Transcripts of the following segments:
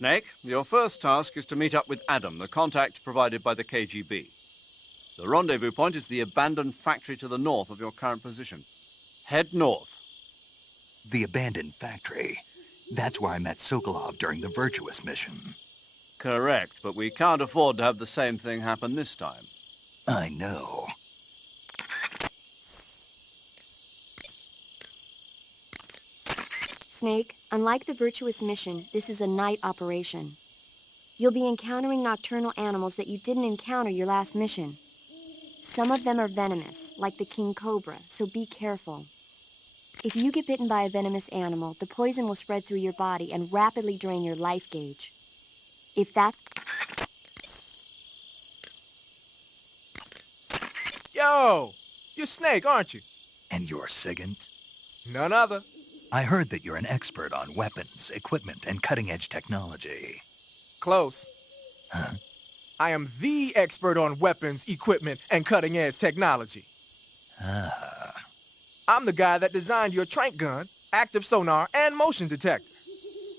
Snake, your first task is to meet up with Adam, the contact provided by the KGB. The rendezvous point is the abandoned factory to the north of your current position. Head north. The abandoned factory. That's where I met Sokolov during the Virtuous mission. Correct, but we can't afford to have the same thing happen this time. I know. Snake, unlike the Virtuous mission, this is a night operation. You'll be encountering nocturnal animals that you didn't encounter your last mission. Some of them are venomous, like the king cobra, so be careful. If you get bitten by a venomous animal, the poison will spread through your body and rapidly drain your life gauge. If that's... Yo! You're Snake, aren't you? And you're Sigint? None other. I heard that you're an expert on weapons, equipment, and cutting-edge technology. Close. Huh? I am the expert on weapons, equipment, and cutting-edge technology. Ah. I'm the guy that designed your trank gun, active sonar, and motion detector.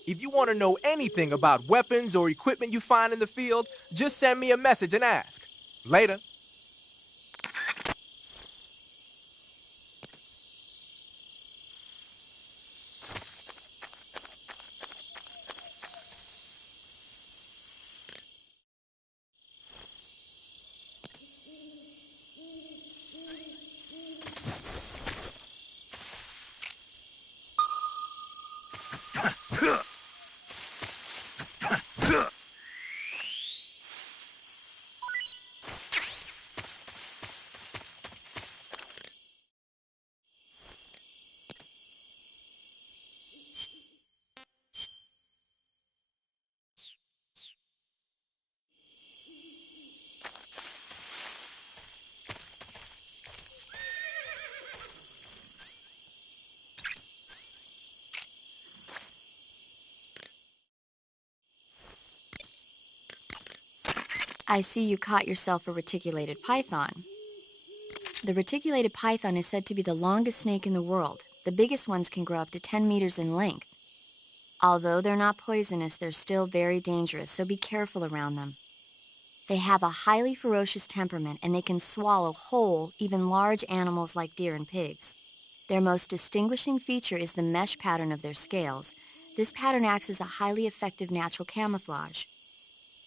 If you want to know anything about weapons or equipment you find in the field, just send me a message and ask. Later. I see you caught yourself a reticulated python. The reticulated python is said to be the longest snake in the world. The biggest ones can grow up to 10 meters in length. Although they're not poisonous, they're still very dangerous, so be careful around them. They have a highly ferocious temperament, and they can swallow whole, even large animals like deer and pigs. Their most distinguishing feature is the mesh pattern of their scales. This pattern acts as a highly effective natural camouflage.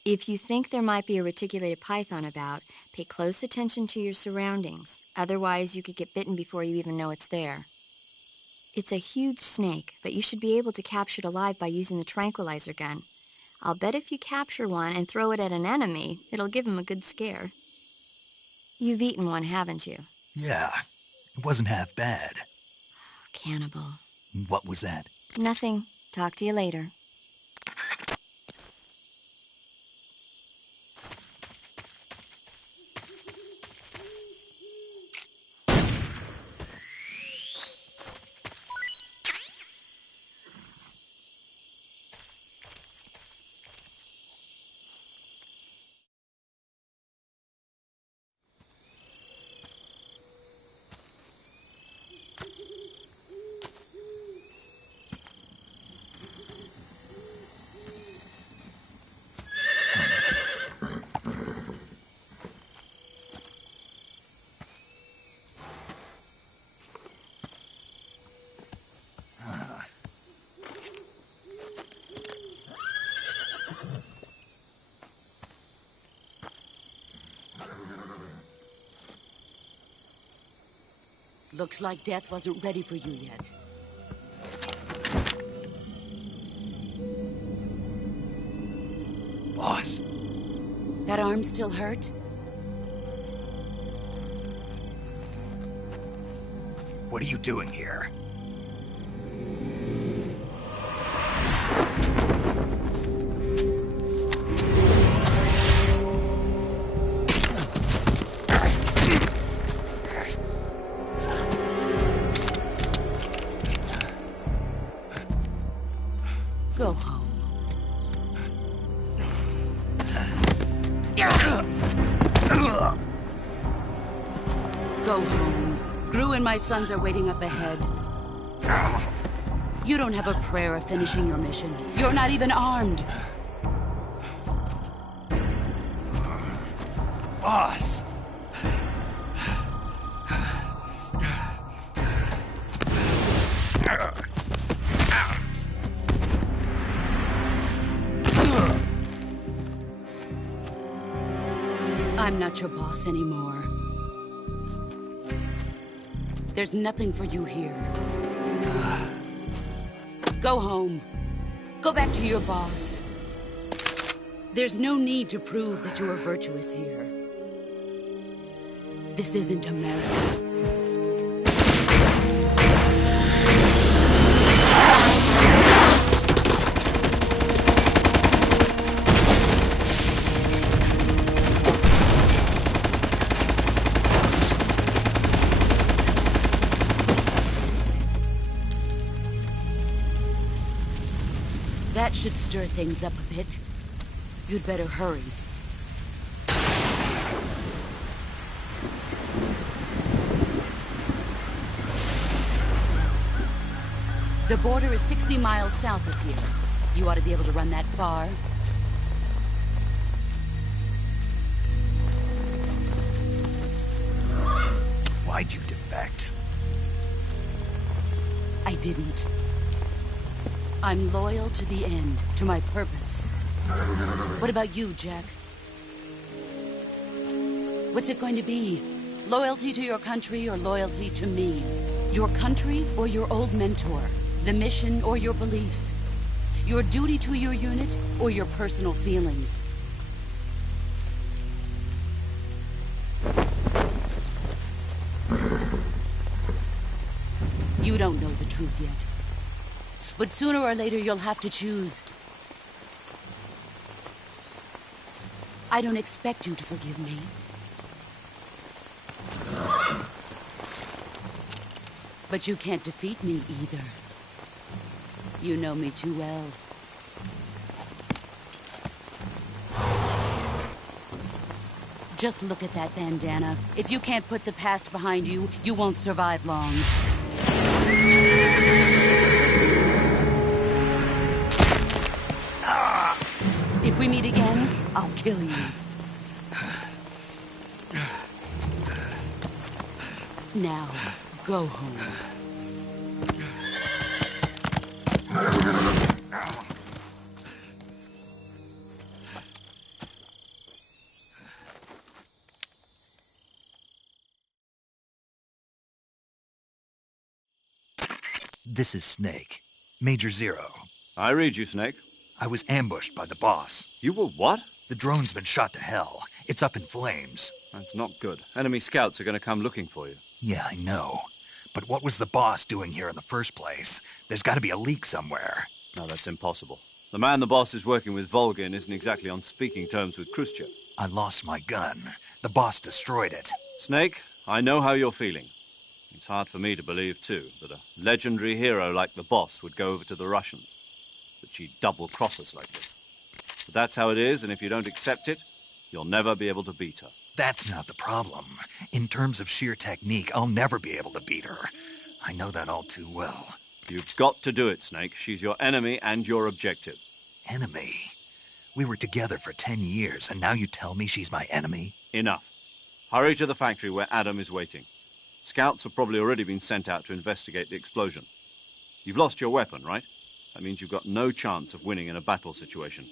If you think there might be a reticulated python about, pay close attention to your surroundings. Otherwise, you could get bitten before you even know it's there. It's a huge snake, but you should be able to capture it alive by using the tranquilizer gun. I'll bet if you capture one and throw it at an enemy, it'll give him a good scare. You've eaten one, haven't you? Yeah, it wasn't half bad. Cannibal. What was that? Nothing. Talk to you later. Looks like death wasn't ready for you yet. Boss. That arm still hurt? What are you doing here? Go home. Go home. Gru and my sons are waiting up ahead. You don't have a prayer of finishing your mission. You're not even armed. boss. I'm not your boss anymore. There's nothing for you here. Go home. Go back to your boss. There's no need to prove that you are virtuous here. This isn't America. That should stir things up a bit. You'd better hurry. The border is 60 miles south of here. You ought to be able to run that far. Why'd you defect? I didn't. I'm loyal to the end, to my purpose. What about you, Jack? What's it going to be? Loyalty to your country or loyalty to me? Your country or your old mentor? The mission or your beliefs? Your duty to your unit or your personal feelings? You don't know the truth yet. But sooner or later, you'll have to choose. I don't expect you to forgive me. But you can't defeat me either. You know me too well. Just look at that bandana. If you can't put the past behind you, you won't survive long. If we meet again, I'll kill you. Now, go home. This is Snake. Major Zero. I read you, Snake. I was ambushed by the boss. You were what? The drone's been shot to hell. It's up in flames. That's not good. Enemy scouts are going to come looking for you. Yeah, I know. But what was the boss doing here in the first place? There's got to be a leak somewhere. No, that's impossible. The man the boss is working with, Volgin, isn't exactly on speaking terms with Khrushchev. I lost my gun. The boss destroyed it. Snake, I know how you're feeling. It's hard for me to believe, too, that a legendary hero like the boss would go over to the Russians. That she'd double-cross us like this. But that's how it is, and if you don't accept it, you'll never be able to beat her. That's not the problem. In terms of sheer technique, I'll never be able to beat her. I know that all too well. You've got to do it, Snake. She's your enemy and your objective. Enemy? We were together for 10 years, and now you tell me she's my enemy? Enough. Hurry to the factory where Adam is waiting. Scouts have probably already been sent out to investigate the explosion. You've lost your weapon, right? That means you've got no chance of winning in a battle situation.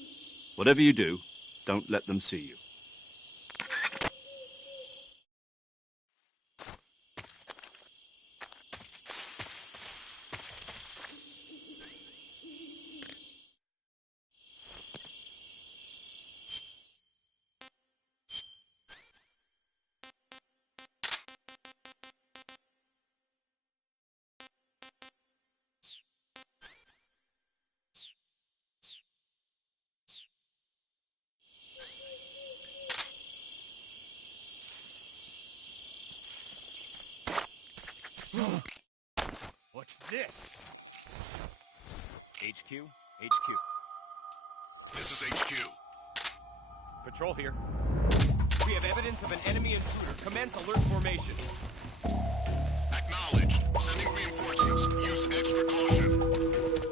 Whatever you do, don't let them see you. What's this? HQ? HQ. This is HQ. Patrol here. We have evidence of an enemy intruder. Commence alert formation. Acknowledged. Sending reinforcements. Use extra caution.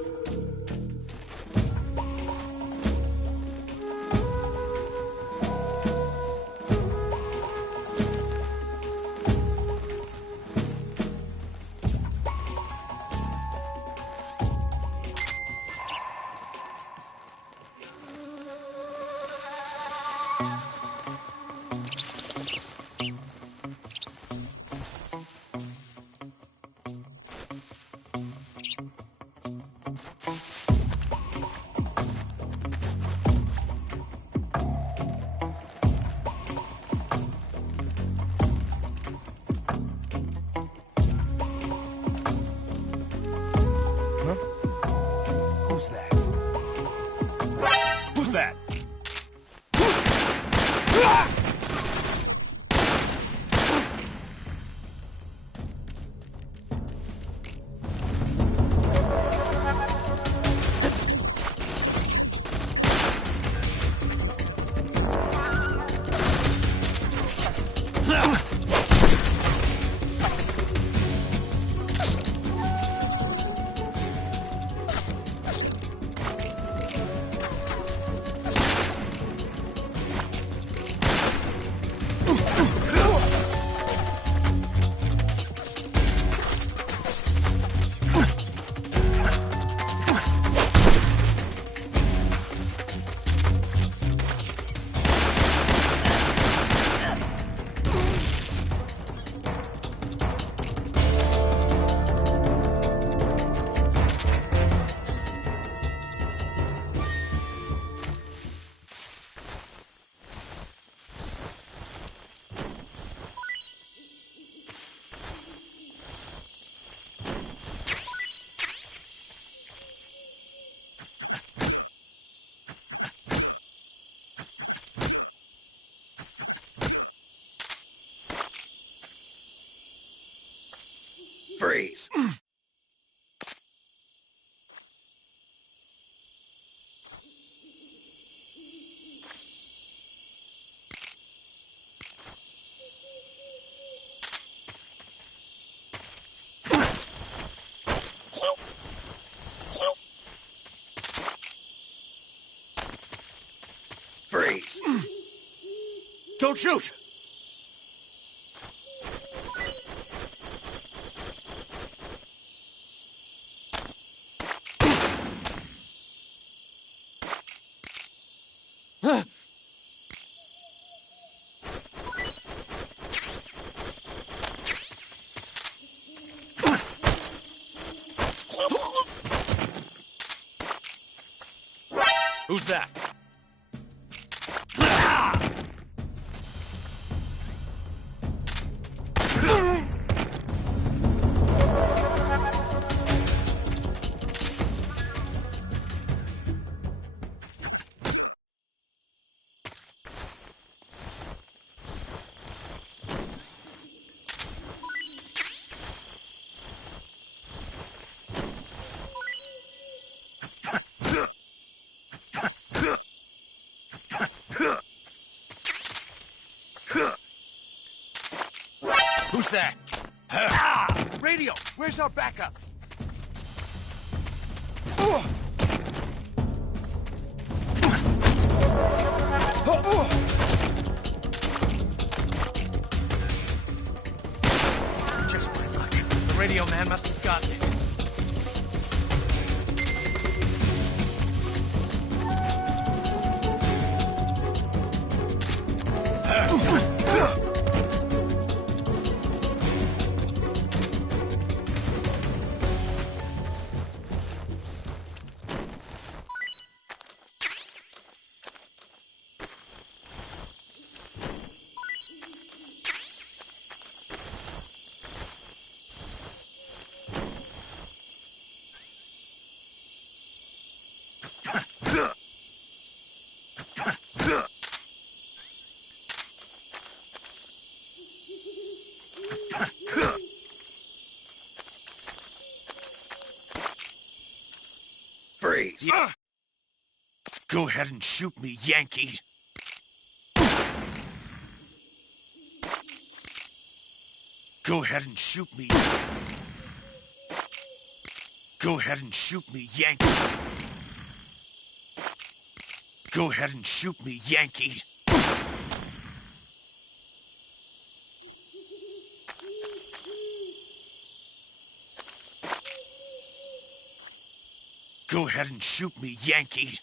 Who's that? Who's that? Freeze! Freeze! Don't shoot! Who's that? Who's that? Radio, where's our backup? Just my luck. The radio man must have gotten it. Freeze! Go ahead and shoot me, Yankee. Go ahead and shoot me. Go ahead and shoot me, Yankee. Go ahead and shoot me, Yankee. Go ahead and shoot me, Yankee.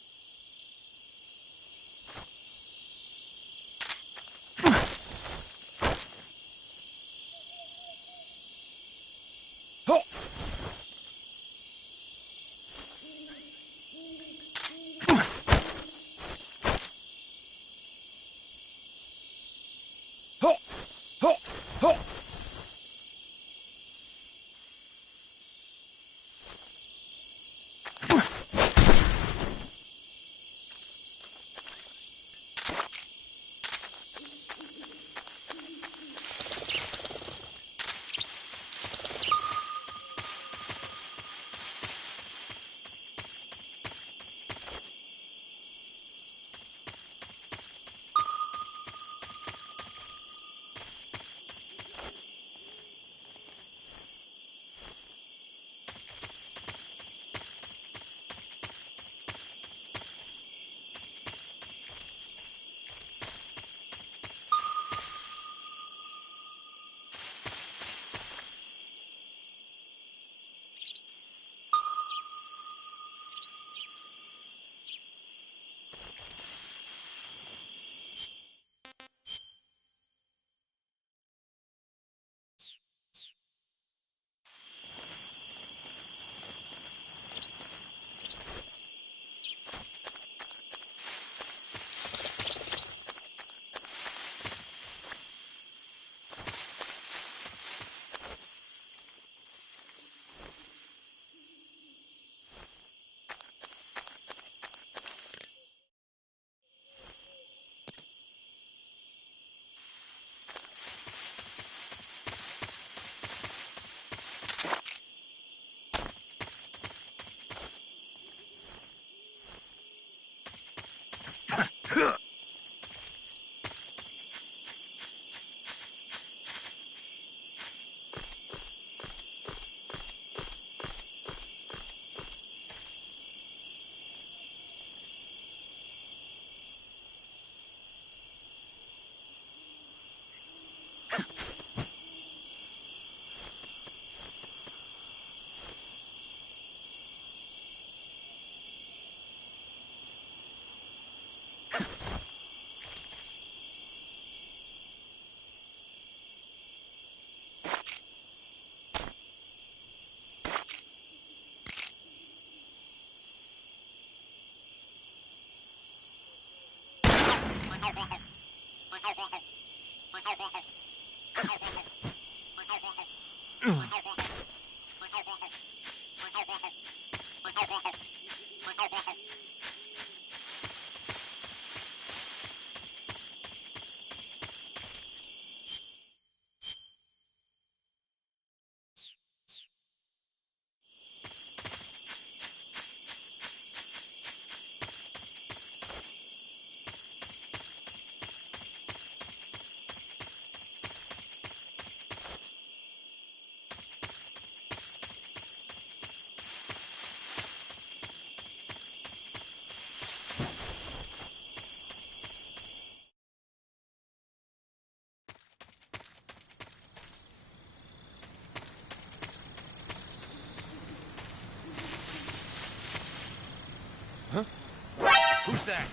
Who's that?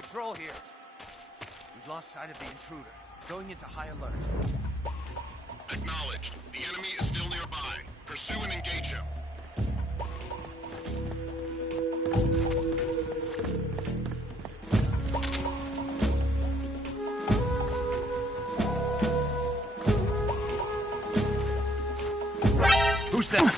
Patrol here. We've lost sight of the intruder. Going into high alert. Acknowledged. The enemy is still nearby. Pursue and engage him. Who's that?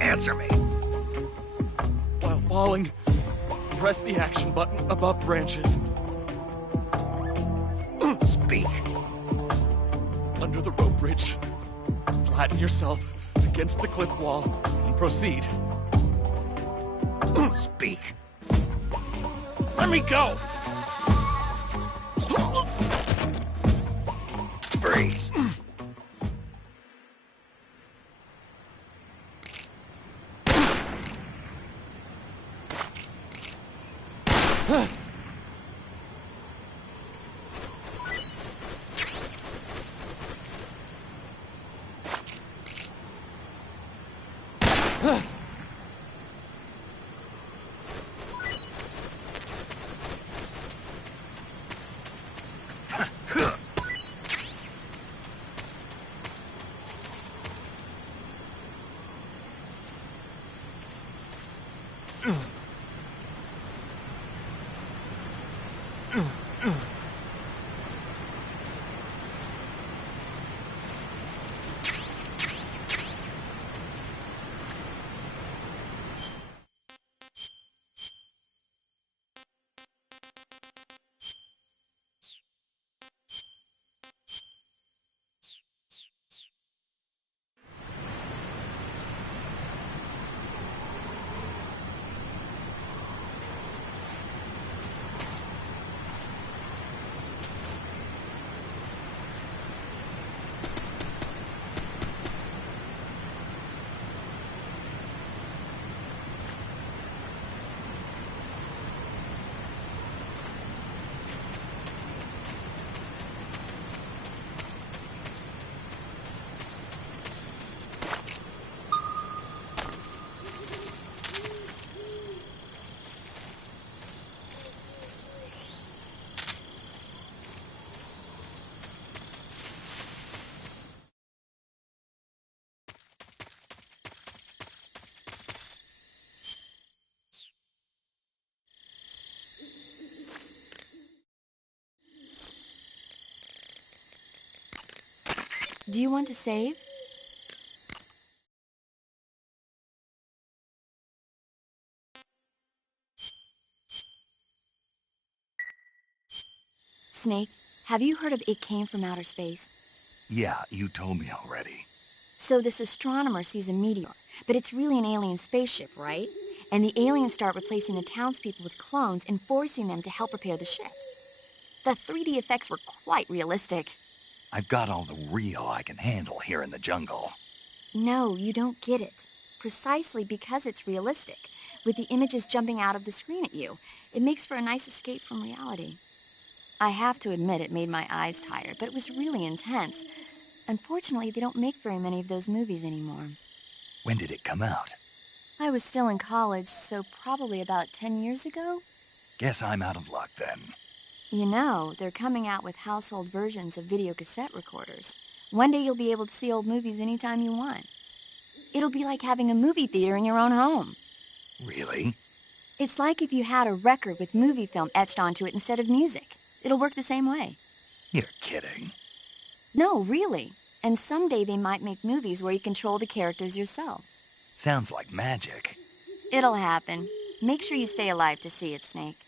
Answer me. While falling, press the action button above branches. Speak. Under the rope bridge. Flatten yourself against the cliff wall and proceed. Speak. Let me go! Freeze. Do you want to save? Snake, have you heard of It Came from Outer Space? Yeah, you told me already. So this astronomer sees a meteor, but it's really an alien spaceship, right? And the aliens start replacing the townspeople with clones and forcing them to help repair the ship. The 3D effects were quite realistic. I've got all the real I can handle here in the jungle. No, you don't get it. Precisely because it's realistic, with the images jumping out of the screen at you, it makes for a nice escape from reality. I have to admit it made my eyes tired, but it was really intense. Unfortunately, they don't make very many of those movies anymore. When did it come out? I was still in college, so probably about 10 years ago. Guess I'm out of luck then. You know, they're coming out with household versions of video cassette recorders. One day you'll be able to see old movies anytime you want. It'll be like having a movie theater in your own home. Really? It's like if you had a record with movie film etched onto it instead of music. It'll work the same way. You're kidding. No, really. And someday they might make movies where you control the characters yourself. Sounds like magic. It'll happen. Make sure you stay alive to see it, Snake.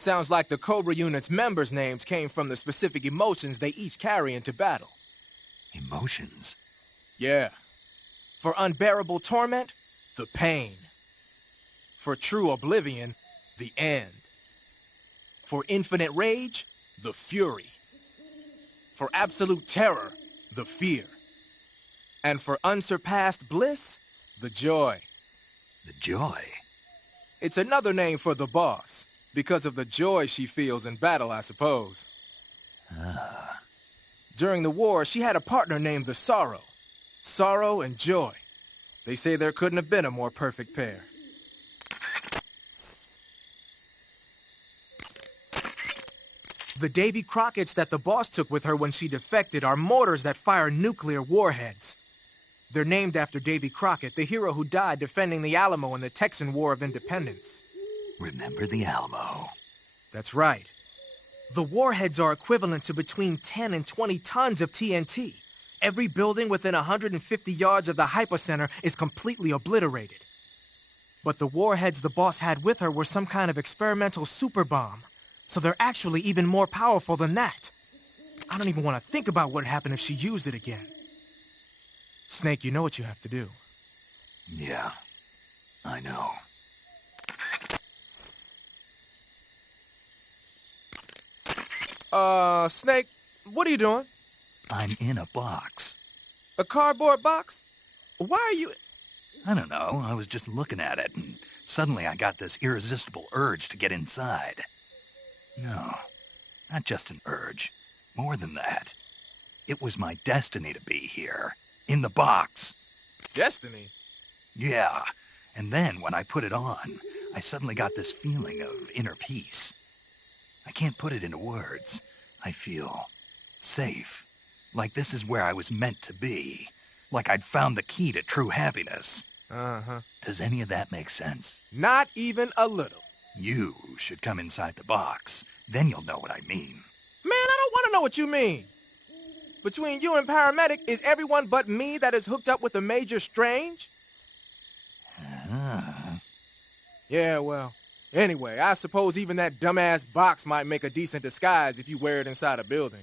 Sounds like the Cobra Unit's members' names came from the specific emotions they each carry into battle. Emotions? Yeah. For unbearable torment, the pain. For true oblivion, the end. For infinite rage, the fury. For absolute terror, the fear. And for unsurpassed bliss, the joy. The joy? It's another name for the boss, because of the joy she feels in battle, I suppose. Ah. During the war, she had a partner named the Sorrow. Sorrow and joy. They say there couldn't have been a more perfect pair. The Davy Crockett's that the boss took with her when she defected are mortars that fire nuclear warheads. They're named after Davy Crockett, the hero who died defending the Alamo in the Texan War of Independence. Remember the Alamo. That's right. The warheads are equivalent to between 10 and 20 tons of TNT. Every building within 150 yards of the hypocenter is completely obliterated. But the warheads the boss had with her were some kind of experimental super bomb. So they're actually even more powerful than that. I don't even want to think about what happened if she used it again. Snake, you know what you have to do. Yeah, I know. Snake, what are you doing? I'm in a box. A cardboard box? Why are you... I don't know, I was just looking at it, and suddenly I got this irresistible urge to get inside. No, not just an urge. More than that. It was my destiny to be here. In the box. Destiny? Yeah, and then when I put it on, I suddenly got this feeling of inner peace. I can't put it into words, I feel safe. Like this is where I was meant to be. Like I'd found the key to true happiness. Uh-huh. Does any of that make sense? Not even a little. You should come inside the box. Then you'll know what I mean. Man, I don't want to know what you mean. Between you and Paramedic, is everyone but me that is hooked up with a Major Strange? Yeah, well, anyway, I suppose even that dumbass box might make a decent disguise if you wear it inside a building.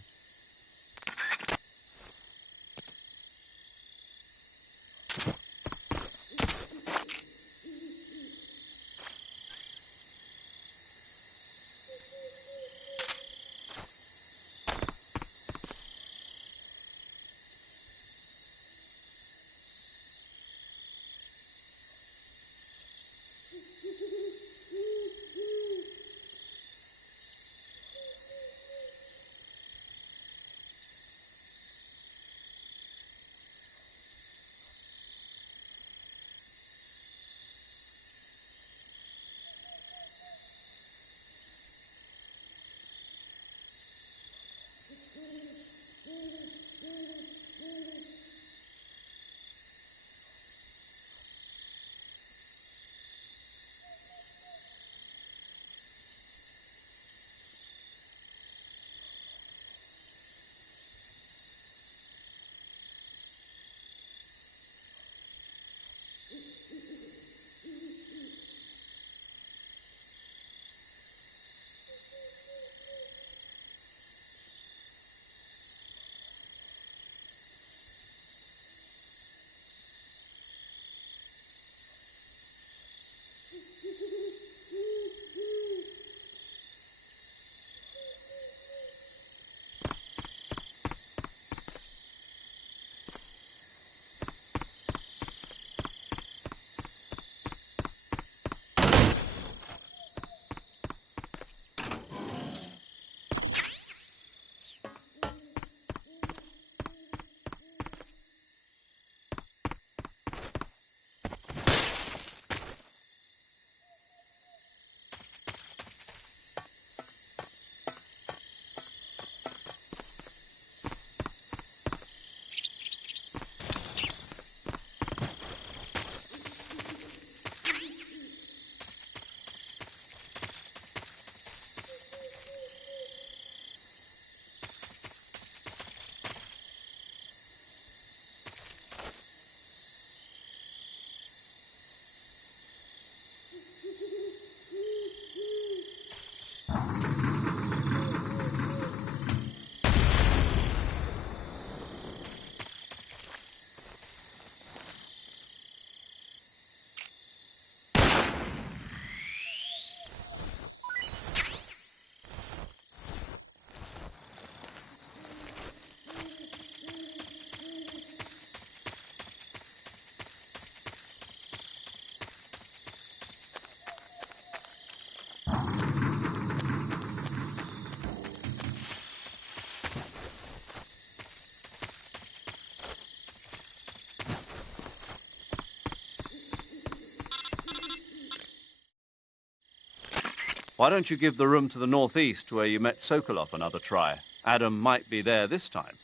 Why don't you give the room to the northeast where you met Sokolov another try? Adam might be there this time.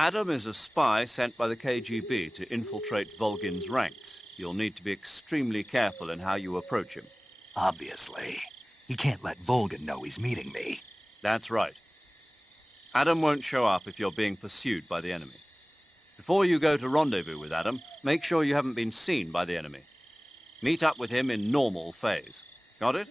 Adam is a spy sent by the KGB to infiltrate Volgin's ranks. You'll need to be extremely careful in how you approach him. Obviously. He can't let Volgin know he's meeting me. That's right. Adam won't show up if you're being pursued by the enemy. Before you go to rendezvous with Adam, make sure you haven't been seen by the enemy. Meet up with him in normal phase. Got it?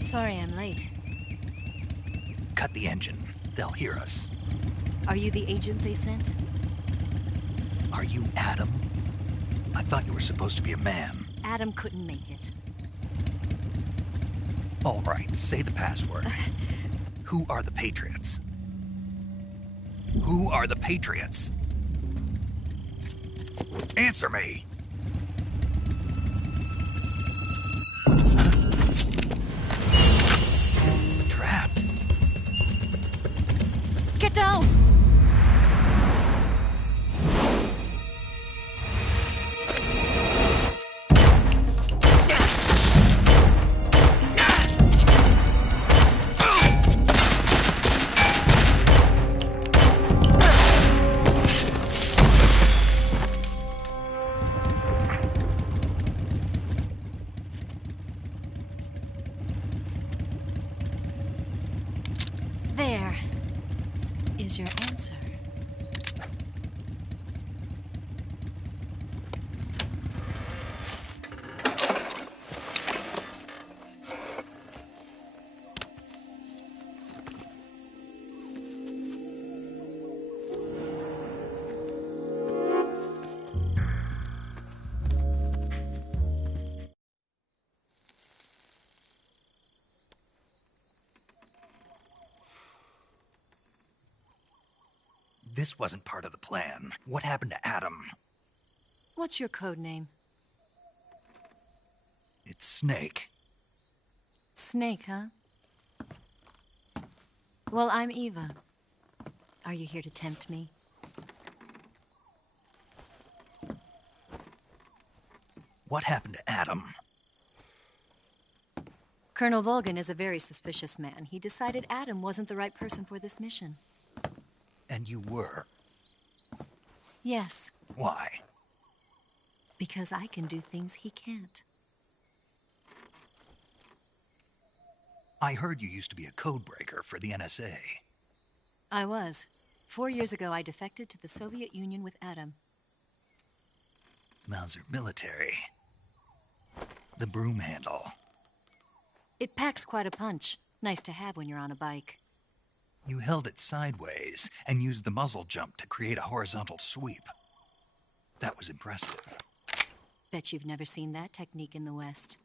Sorry I'm late. Cut the engine. They'll hear us. Are you the agent they sent? Are you Adam? I thought you were supposed to be a man. Adam couldn't make it. All right, say the password. Who are the Patriots? Who are the Patriots? Answer me! Trapped. Get down! There is your answer. This wasn't part of the plan. What happened to Adam? What's your code name? It's Snake. Snake, huh? Well, I'm Eva. Are you here to tempt me? What happened to Adam? Colonel Volgin is a very suspicious man. He decided Adam wasn't the right person for this mission. And you were. Yes, Why? because I can do things he can't. I heard you used to be a codebreaker for the NSA. I was. 4 years ago, I defected to the Soviet Union with Adam. Mauser military. The broom handle. It packs quite a punch. Nice to have when you're on a bike. You held it sideways and used the muzzle jump to create a horizontal sweep. That was impressive. Bet you've never seen that technique in the West.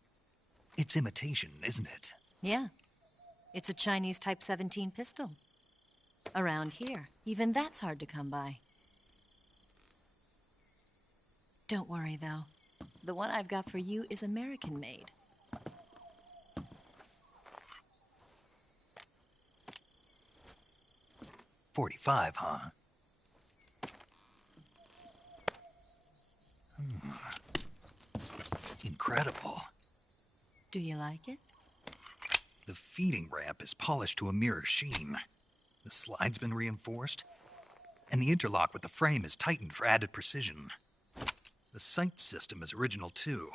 It's imitation, isn't it? Yeah. It's a Chinese Type 17 pistol. Around here, even that's hard to come by. Don't worry, though. The one I've got for you is American-made. .45, huh? Incredible. Do you like it? The feeding ramp is polished to a mirror sheen. The slide's been reinforced, and the interlock with the frame is tightened for added precision. The sight system is original too.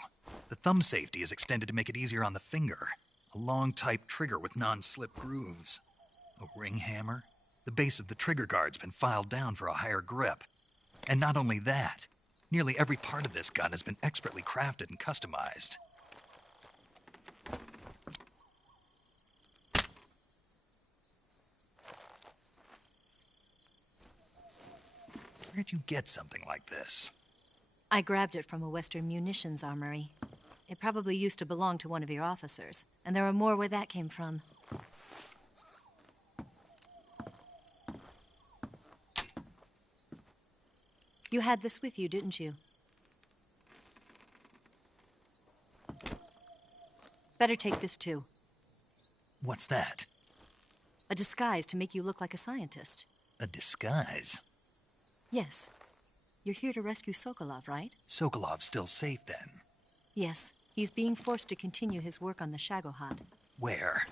The thumb safety is extended to make it easier on the finger. A long type trigger with non-slip grooves. A ring hammer. The base of the trigger guard's been filed down for a higher grip. And not only that, nearly every part of this gun has been expertly crafted and customized. Where'd you get something like this? I grabbed it from a Western munitions armory. It probably used to belong to one of your officers, and there are more where that came from. You had this with you, didn't you? Better take this too. What's that? A disguise to make you look like a scientist. A disguise? Yes. You're here to rescue Sokolov, right? Sokolov's still safe then? Yes. He's being forced to continue his work on the Shagohod. Where?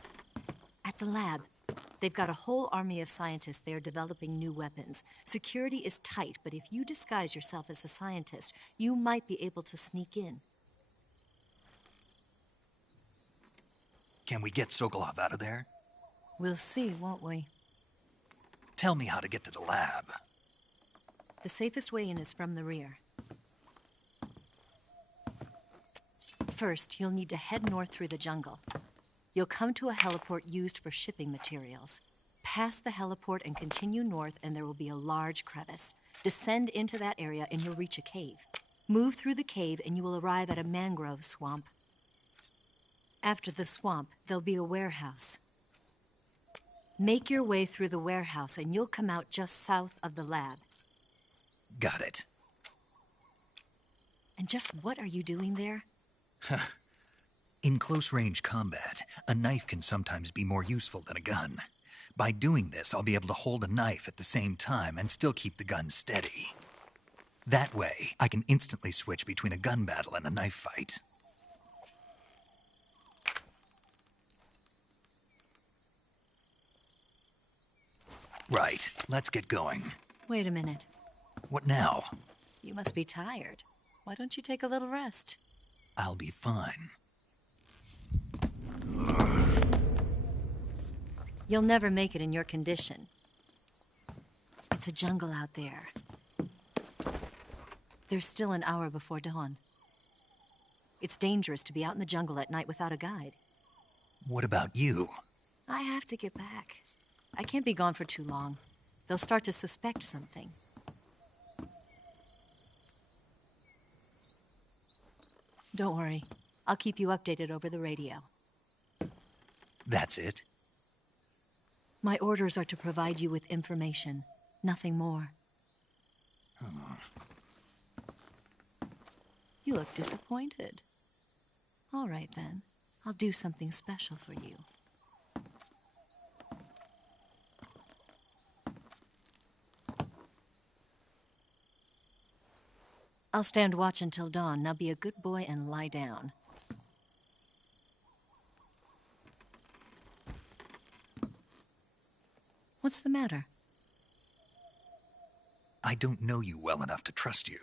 At the lab. They've got a whole army of scientists there developing new weapons. Security is tight, but if you disguise yourself as a scientist, you might be able to sneak in. Can we get Sokolov out of there? We'll see, won't we? Tell me how to get to the lab. The safest way in is from the rear. First, you'll need to head north through the jungle. You'll come to a heliport used for shipping materials. Pass the heliport and continue north, and there will be a large crevice. Descend into that area, and you'll reach a cave. Move through the cave, and you will arrive at a mangrove swamp. After the swamp, there'll be a warehouse. Make your way through the warehouse, and you'll come out just south of the lab. Got it. And just what are you doing there? In close-range combat, a knife can sometimes be more useful than a gun. By doing this, I'll be able to hold a knife at the same time and still keep the gun steady. That way, I can instantly switch between a gun battle and a knife fight. Right, let's get going. Wait a minute. What now? You must be tired. Why don't you take a little rest? I'll be fine. You'll never make it in your condition. It's a jungle out there. There's still an hour before dawn. It's dangerous to be out in the jungle at night without a guide. What about you? I have to get back. I can't be gone for too long. They'll start to suspect something. Don't worry. I'll keep you updated over the radio. That's it? My orders are to provide you with information, nothing more. You look disappointed. All right, then. I'll do something special for you. I'll stand watch until dawn. Now be a good boy and lie down. What's the matter? I don't know you well enough to trust you.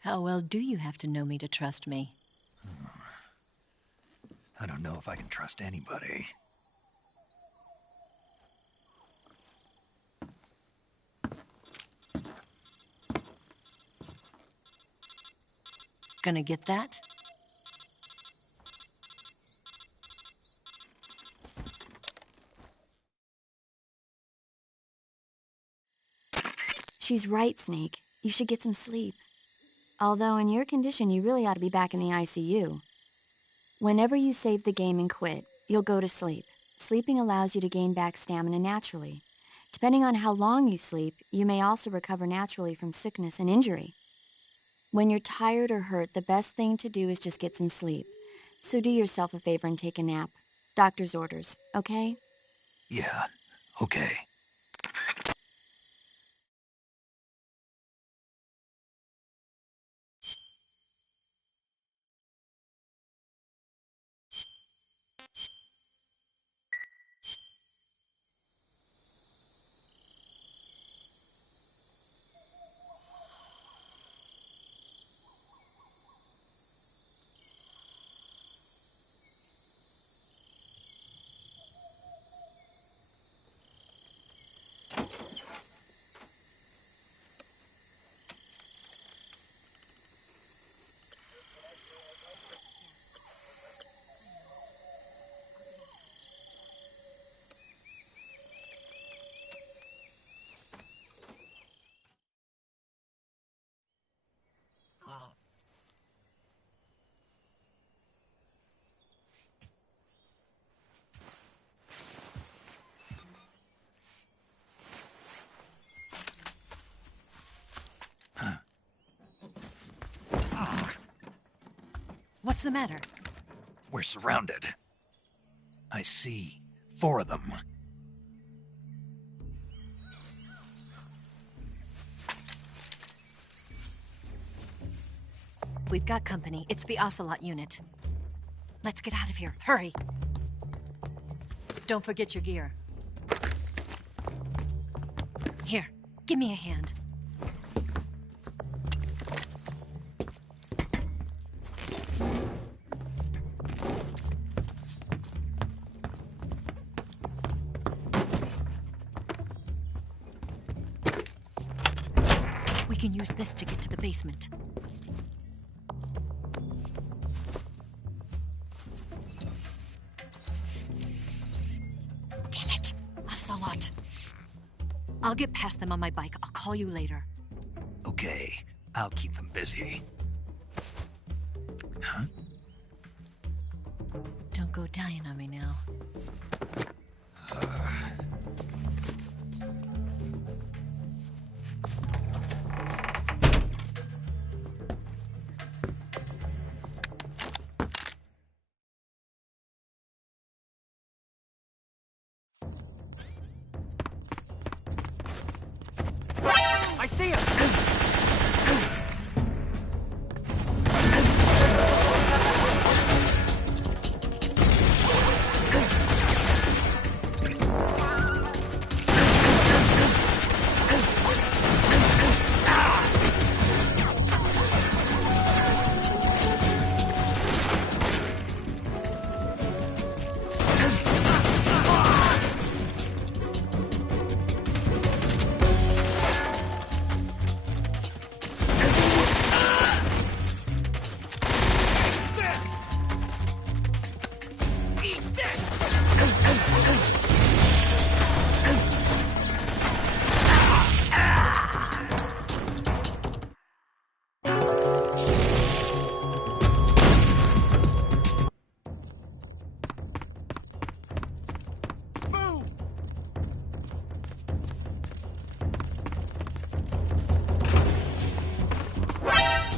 How well do you have to know me to trust me? I don't know if I can trust anybody. Gonna get that? She's right, Snake. You should get some sleep. Although in your condition, you really ought to be back in the ICU. Whenever you save the game and quit, you'll go to sleep. Sleeping allows you to gain back stamina naturally. Depending on how long you sleep, you may also recover naturally from sickness and injury. When you're tired or hurt, the best thing to do is just get some sleep. So do yourself a favor and take a nap. Doctor's orders, okay? Yeah, okay. What's the matter? We're surrounded. I see 4 of them. We've got company. It's the Ocelot unit. Let's get out of here. Hurry! Don't forget your gear. Here, give me a hand. We can use this to get to the basement. Damn it! Ocelot. I'll get past them on my bike. I'll call you later. Okay, I'll keep them busy. Huh? Don't go dying on me now. I see him!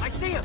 I see him!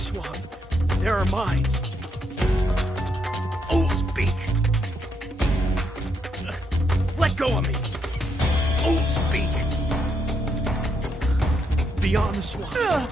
swamp, there are mines. Oh, speak. Let go of me! Oh, speak. Beyond the swamp.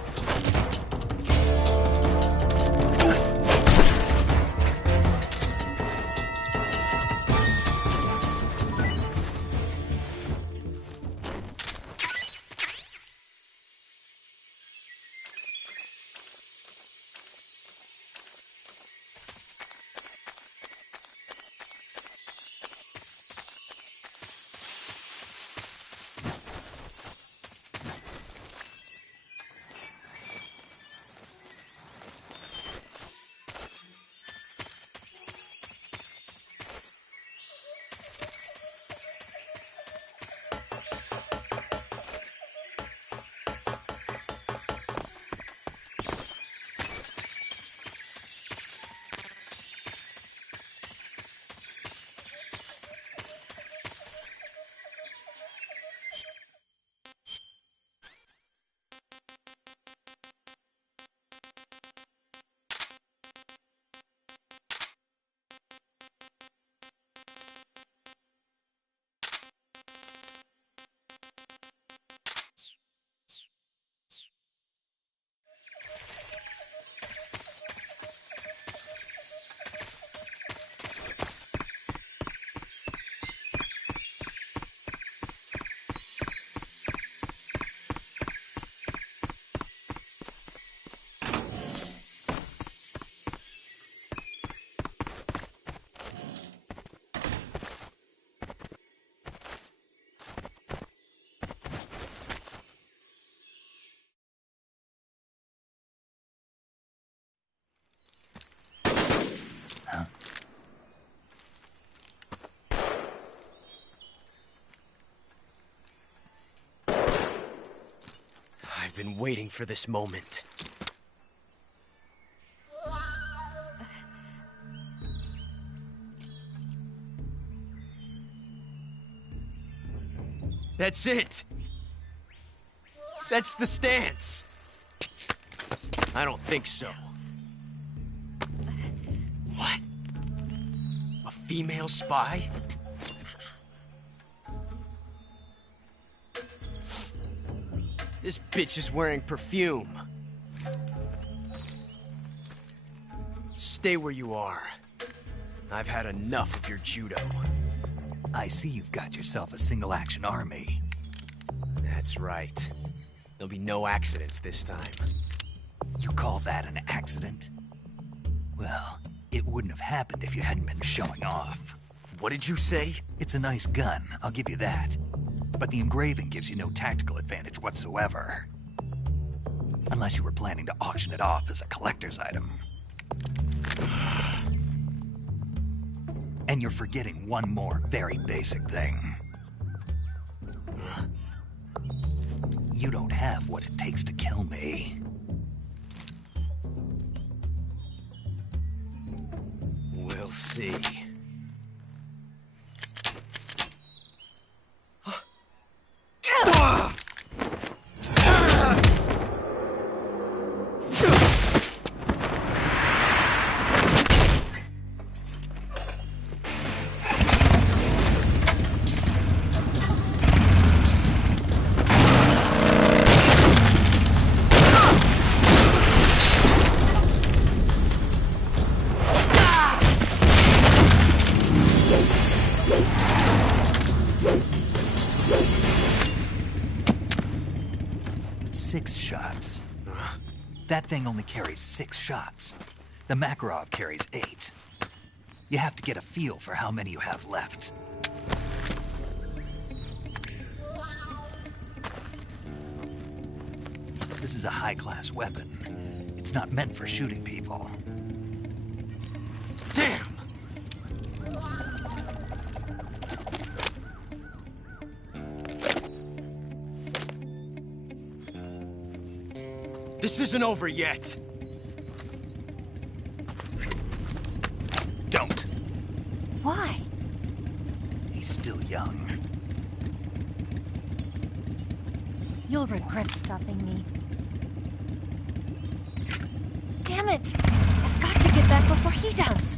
I've been waiting for this moment. That's it! That's the stance! I don't think so. What? A female spy? This bitch is wearing perfume. Stay where you are. I've had enough of your judo. I see you've got yourself a single-action army. That's right. There'll be no accidents this time. You call that an accident? Well, it wouldn't have happened if you hadn't been showing off. What did you say? It's a nice gun, I'll give you that. But the engraving gives you no tactical advantage whatsoever. Unless you were planning to auction it off as a collector's item. And you're forgetting one more very basic thing. You don't have what it takes to kill me. We'll see. That thing only carries 6 shots. The Makarov carries 8. You have to get a feel for how many you have left. This is a high-class weapon. It's not meant for shooting people. Damn! This isn't over yet. Don't. Why? He's still young. You'll regret stopping me. Damn it! I've got to get back before he does.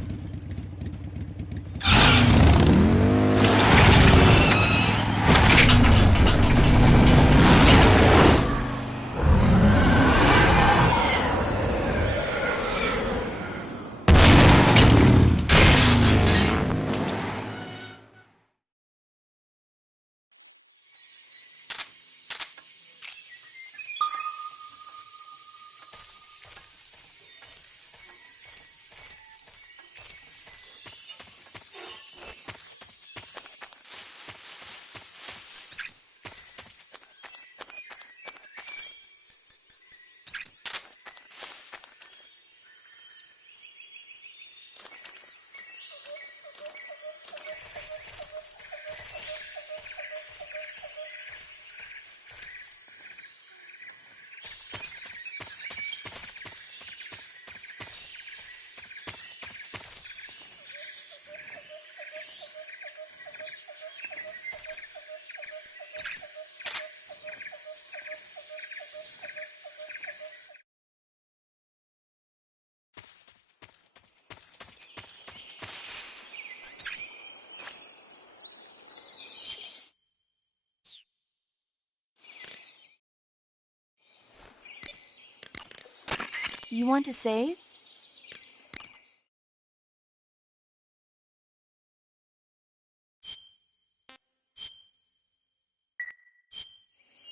You want to save?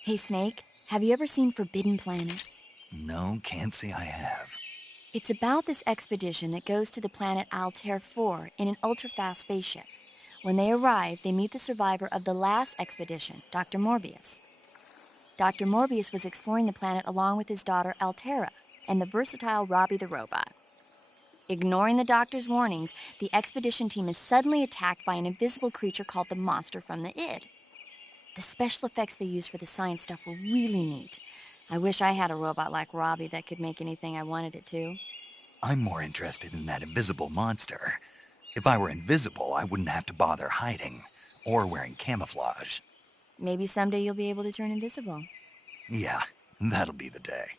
Hey, Snake, have you ever seen Forbidden Planet? No, can't say I have. It's about this expedition that goes to the planet Altair 4 in an ultra-fast spaceship. When they arrive, they meet the survivor of the last expedition, Dr. Morbius. Dr. Morbius was exploring the planet along with his daughter Altera and the versatile Robbie the robot. Ignoring the doctor's warnings, the expedition team is suddenly attacked by an invisible creature called the Monster from the Id. The special effects they used for the science stuff were really neat. I wish I had a robot like Robbie that could make anything I wanted it to. I'm more interested in that invisible monster. If I were invisible, I wouldn't have to bother hiding or wearing camouflage. Maybe someday you'll be able to turn invisible. Yeah, that'll be the day.